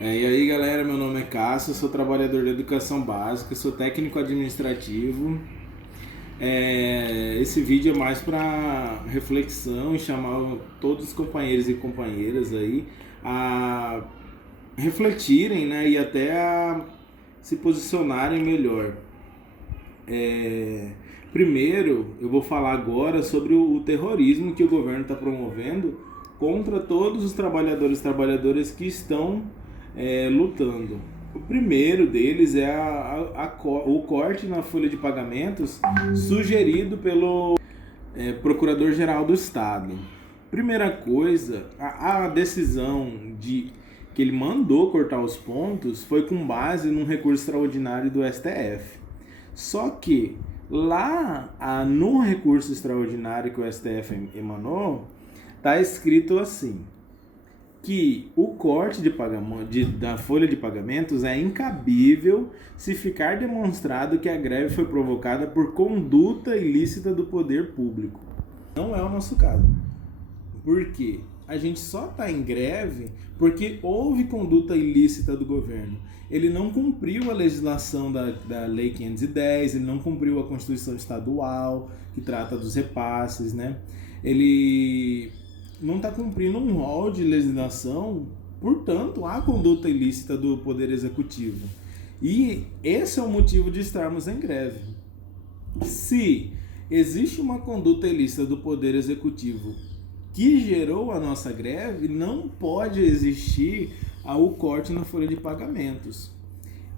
E aí galera, meu nome é Cássio, sou trabalhador da educação básica, sou técnico administrativo. Esse vídeo é mais para reflexão e chamar todos os companheiros e companheiras aí a refletirem, né, e até a se posicionarem melhor. Primeiro, eu vou falar agora sobre o terrorismo que o governo está promovendo contra todos os trabalhadores e trabalhadoras que estão lutando. O primeiro deles é o corte na folha de pagamentos sugerido pelo Procurador-Geral do Estado. Primeira coisa, a decisão que ele mandou cortar os pontos foi com base num recurso extraordinário do STF. Só que lá no recurso extraordinário que o STF emanou, está escrito assim, que o corte da folha de pagamentos é incabível se ficar demonstrado que a greve foi provocada por conduta ilícita do poder público. Não é o nosso caso. Por quê? A gente só está em greve porque houve conduta ilícita do governo. Ele não cumpriu a legislação da Lei 510, ele não cumpriu a Constituição Estadual, que trata dos repasses, né? Ele não está cumprindo um rol de legislação, portanto, há conduta ilícita do Poder Executivo. E esse é o motivo de estarmos em greve. Se existe uma conduta ilícita do Poder Executivo que gerou a nossa greve, não pode existir o corte na folha de pagamentos.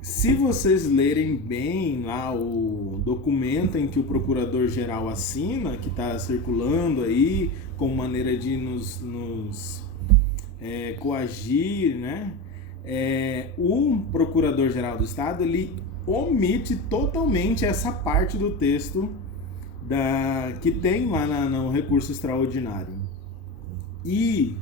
Se vocês lerem bem lá o documento em que o Procurador-Geral assina, que está circulando aí como maneira de nos coagir, né? O Procurador-Geral do Estado, ele omite totalmente essa parte do texto que tem lá no recurso extraordinário. E,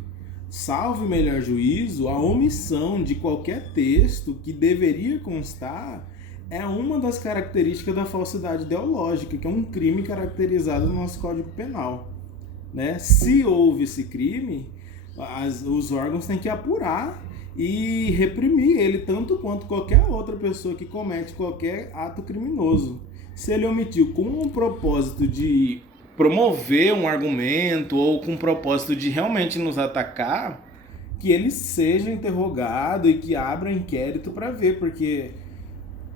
salvo o melhor juízo, a omissão de qualquer texto que deveria constar é uma das características da falsidade ideológica, que é um crime caracterizado no nosso Código Penal. Né? Se houve esse crime, os órgãos têm que apurar e reprimir ele, tanto quanto qualquer outra pessoa que comete qualquer ato criminoso. Se ele omitiu com o propósito de promover um argumento ou com o propósito de realmente nos atacar, que ele seja interrogado e que abra inquérito para ver, porque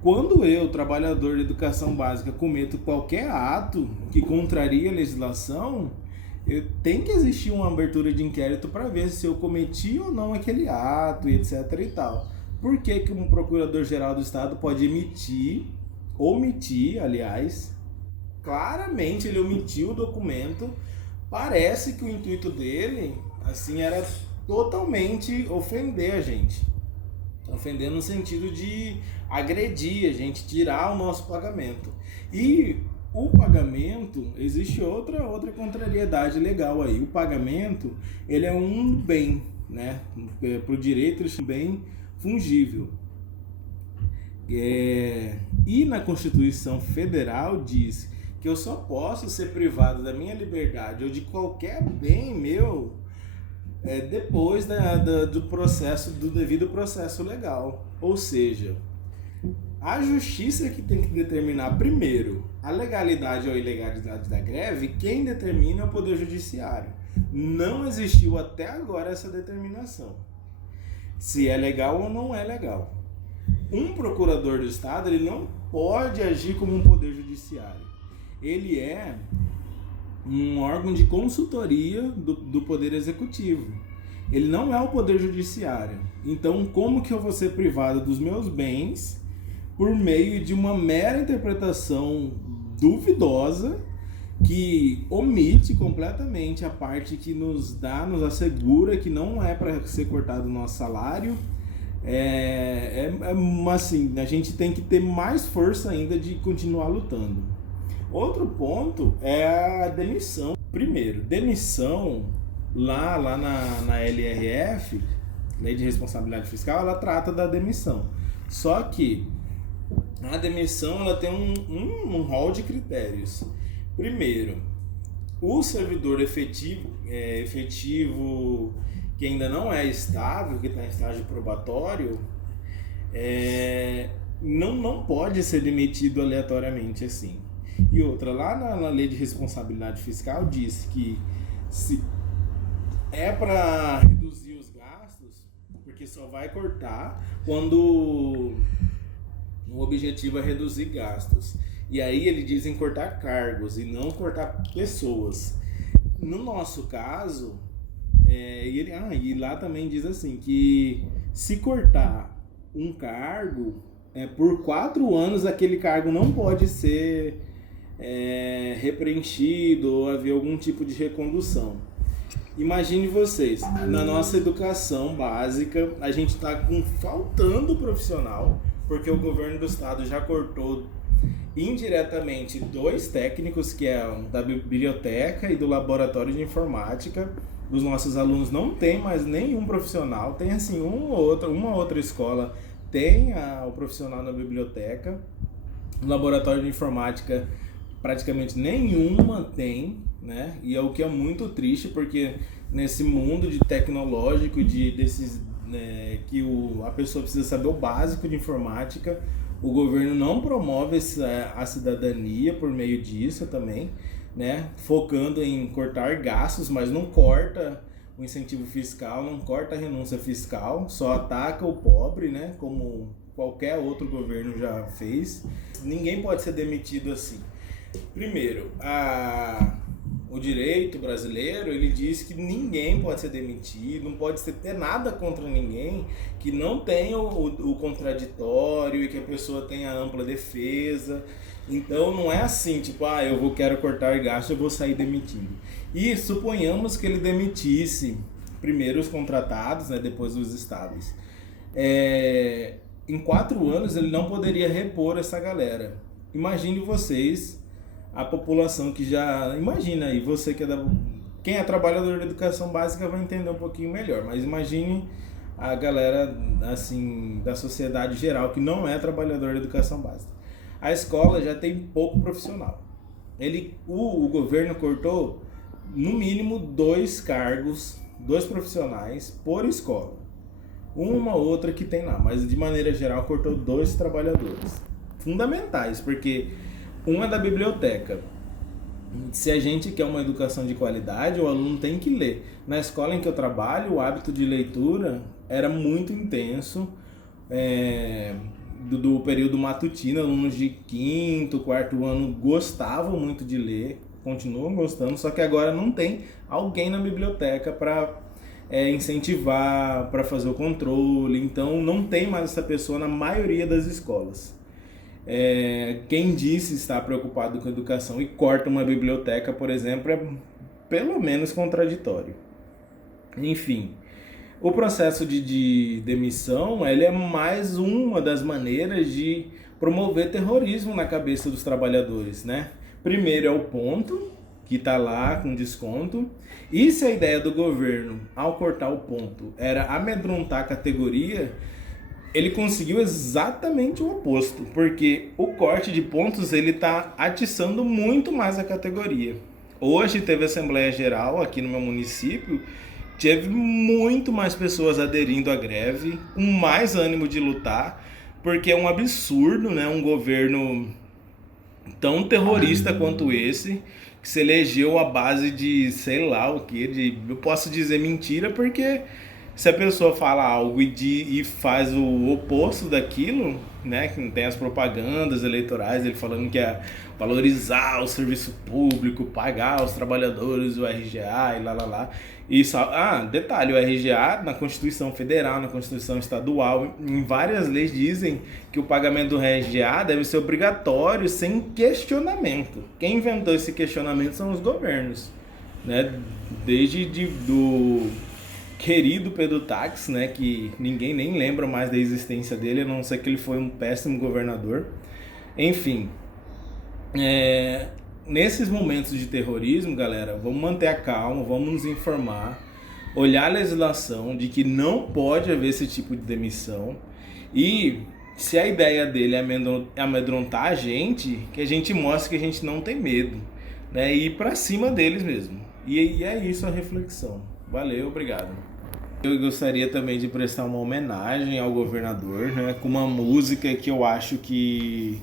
quando eu, trabalhador de educação básica, cometo qualquer ato que contraria a legislação, tem que existir uma abertura de inquérito para ver se eu cometi ou não aquele ato, e etc e tal. Por que um procurador-geral do Estado pode omitir, aliás, claramente ele omitiu o documento? Parece que o intuito dele, assim, era totalmente ofender a gente. Ofender no sentido de agredir a gente, tirar o nosso pagamento. E o pagamento, existe outra contrariedade legal aí. O pagamento, ele é um bem, né? Para o direito, ele é um bem fungível. E na Constituição Federal diz que eu só posso ser privado da minha liberdade ou de qualquer bem meu depois do devido processo legal. Ou seja, a justiça que tem que determinar primeiro a legalidade ou a ilegalidade da greve, quem determina é o Poder Judiciário. Não existiu até agora essa determinação, se é legal ou não é legal. Um procurador do Estado, ele não pode agir como um Poder Judiciário. Ele é um órgão de consultoria do Poder Executivo. Ele não é o Poder Judiciário. Então, como que eu vou ser privado dos meus bens por meio de uma mera interpretação duvidosa que omite completamente a parte que nos assegura que não é para ser cortado o nosso salário? Assim, a gente tem que ter mais força ainda de continuar lutando. Outro ponto é a demissão. Primeiro, demissão, lá na LRF, Lei de Responsabilidade Fiscal, ela trata da demissão. Só que a demissão, ela tem um rol de critérios. Primeiro, o servidor efetivo que ainda não é estável, que está em estágio probatório, não pode ser demitido aleatoriamente assim. E outra, lá na lei de responsabilidade fiscal diz que se é para reduzir os gastos, porque só vai cortar quando o objetivo é reduzir gastos. E aí ele diz em cortar cargos e não cortar pessoas. No nosso caso, e lá também diz assim, que se cortar um cargo, por 4 anos aquele cargo não pode ser repreenchido ou haver algum tipo de recondução. Imagine vocês, na nossa educação básica, a gente está faltando profissional, porque o governo do estado já cortou indiretamente 2 técnicos, que é da biblioteca e do laboratório de informática. Os nossos alunos não tem mais nenhum profissional, tem assim uma outra escola tem o profissional na biblioteca, no laboratório de informática praticamente nenhuma tem, né? E é o que é muito triste, porque nesse mundo de tecnológico, a pessoa precisa saber o básico de informática, o governo não promove a cidadania por meio disso também, né? Focando em cortar gastos, mas não corta o incentivo fiscal, não corta a renúncia fiscal, só ataca o pobre, né? Como qualquer outro governo já fez. Ninguém pode ser demitido assim. Primeiro, o direito brasileiro, ele diz que ninguém pode ser demitido, não pode ter nada contra ninguém, que não tenha o contraditório e que a pessoa tenha ampla defesa. Então não é assim, tipo, quero cortar gasto, eu vou sair demitindo. E suponhamos que ele demitisse primeiro os contratados, né, depois os estáveis. Em 4 anos ele não poderia repor essa galera. Imagine vocês, a população que já... Imagina aí, você que quem é trabalhador da educação básica vai entender um pouquinho melhor, mas imagine a galera, assim, da sociedade geral que não é trabalhador da educação básica. A escola já tem pouco profissional. O governo cortou, no mínimo, 2 cargos, 2 profissionais por escola. Uma outra que tem lá, mas de maneira geral cortou 2 trabalhadores fundamentais, porque um é da biblioteca. Se a gente quer uma educação de qualidade, o aluno tem que ler. Na escola em que eu trabalho, o hábito de leitura era muito intenso, do período matutino. Alunos de 5º, 4º ano gostavam muito de ler, continuam gostando, só que agora não tem alguém na biblioteca para incentivar, para fazer o controle. Então não tem mais essa pessoa na maioria das escolas. Quem disse estar preocupado com a educação e corta uma biblioteca, por exemplo, é pelo menos contraditório. Enfim, o processo de demissão, ele é mais uma das maneiras de promover terrorismo na cabeça dos trabalhadores, né? Primeiro é o ponto, que está lá com desconto, e se a ideia do governo, ao cortar o ponto, era amedrontar a categoria, ele conseguiu exatamente o oposto, porque o corte de pontos ele está atiçando muito mais a categoria. Hoje teve Assembleia Geral aqui no meu município, teve muito mais pessoas aderindo à greve, com mais ânimo de lutar, porque é um absurdo, né? Um governo tão terrorista quanto esse, que se elegeu à base de sei lá o que, eu posso dizer mentira, porque se a pessoa fala algo e faz o oposto daquilo, né, que tem as propagandas eleitorais, ele falando que é valorizar o serviço público, pagar os trabalhadores, o RGA e lá. E detalhe, o RGA na Constituição Federal, na Constituição Estadual, em várias leis dizem que o pagamento do RGA deve ser obrigatório, sem questionamento. Quem inventou esse questionamento são os governos, né, desde do querido Pedro Táxi, né, que ninguém nem lembra mais da existência dele, a não ser que ele foi um péssimo governador. Enfim, nesses momentos de terrorismo, galera, vamos manter a calma, vamos nos informar, olhar a legislação de que não pode haver esse tipo de demissão, e se a ideia dele é amedrontar a gente, que a gente mostre que a gente não tem medo, né, e ir pra cima deles mesmo. E é isso a reflexão. Valeu, obrigado. Eu gostaria também de prestar uma homenagem ao governador, né, com uma música que eu acho que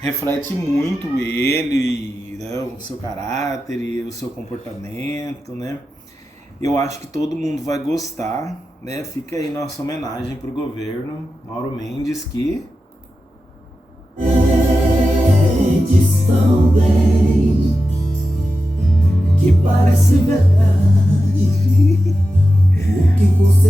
reflete muito ele, né, o seu caráter e o seu comportamento, né? Eu acho que todo mundo vai gostar, né? Fica aí nossa homenagem para o governo Mauro Mendes, que diz tão bem que parece verdade o que você